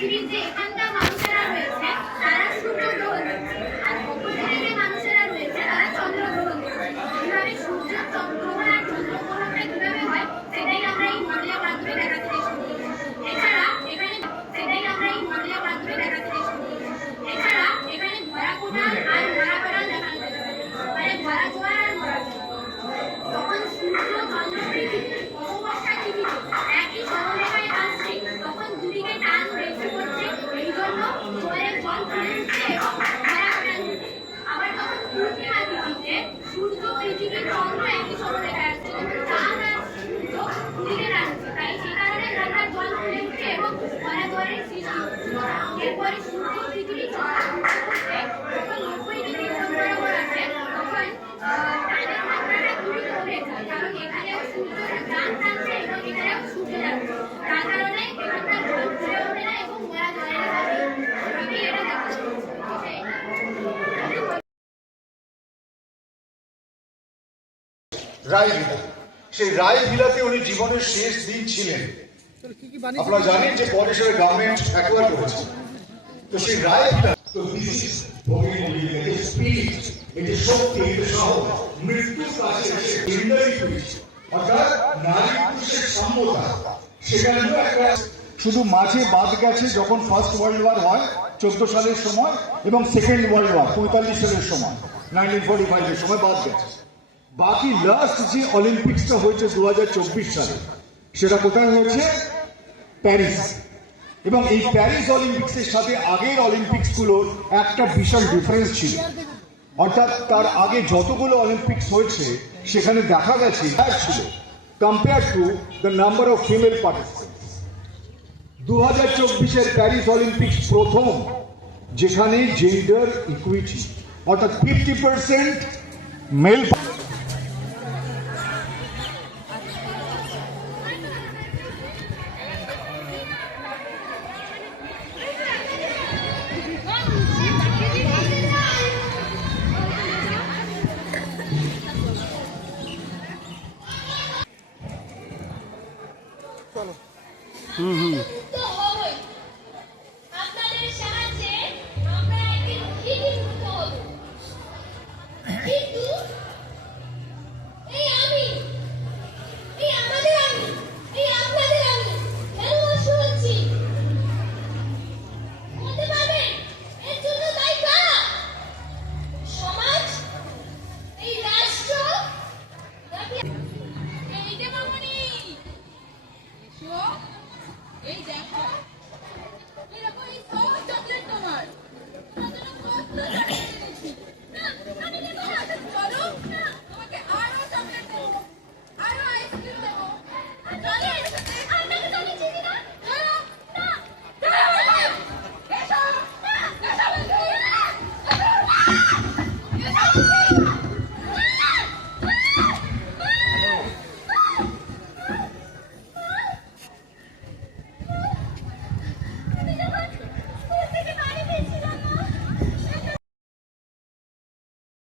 পৃথিবীর যে এরপরে সূর্য পৃথিবী নব্বই ডিগ্রি বরাবর আসে তখন টানের মাত্রাটা দ্রুত বেড়ে যায়। কারণ এখানেও সূর্যটা চাঁদ টানছে এবং এখানেও সূর্য যাচ্ছে। তার কারণে এখানকার জল ফুলে ওঠে না এবং মরা সাথে আমি এটা চাই সেই রায় ভিলাতে উনি জীবনের শেষ দিন ছিলেন। আপনারা জানেন যে পরে সেটা গভর্নমেন্ট অ্যাকোয়ার করেছে তো সেই রায় ভিলা তো দিস ইজ এটি স্পিরিট এটি শক্তি এটি সাহস মৃত্যুর কাছে এসে জিন্দারি করেছে। অর্থাৎ নারী পুরুষের সাম্যতা। সেখানেও একটা শুধু মাঝে বাদ গেছে যখন ফার্স্ট ওয়ার্ল্ড ওয়ার হয়, চোদ্দ সালের সময়, এবং সেকেন্ড ওয়ার্ল্ড ওয়ার পঁয়তাল্লিশ সালের সময় নাইনটিন ফোর্টি ফাইভের সময় বাদ গেছে। বাকি লাস্ট যে অলিম্পিক্সটা হয়েছে দুহাজার চব্বিশ সালে, সেটা কোথায় হয়েছে? প্যারিস এবং এই প্যারিস অলিম্পিক্সের সাথে আগের অলিম্পিক্সগুলোর একটা বিশাল ডিফারেন্স ছিল। অর্থাৎ তার আগে যতগুলো অলিম্পিক্স হয়েছে, সেখানে দেখা গেছে ছিল। Compare to the number of female participants দু হাজার চব্বিশের প্যারিস অলিম্পিক্স প্রথম, যেখানে জেন্ডার ইকুইটি অর্থাৎ fifty percent male hmm hmm. সাহায্যে আমরা একদিন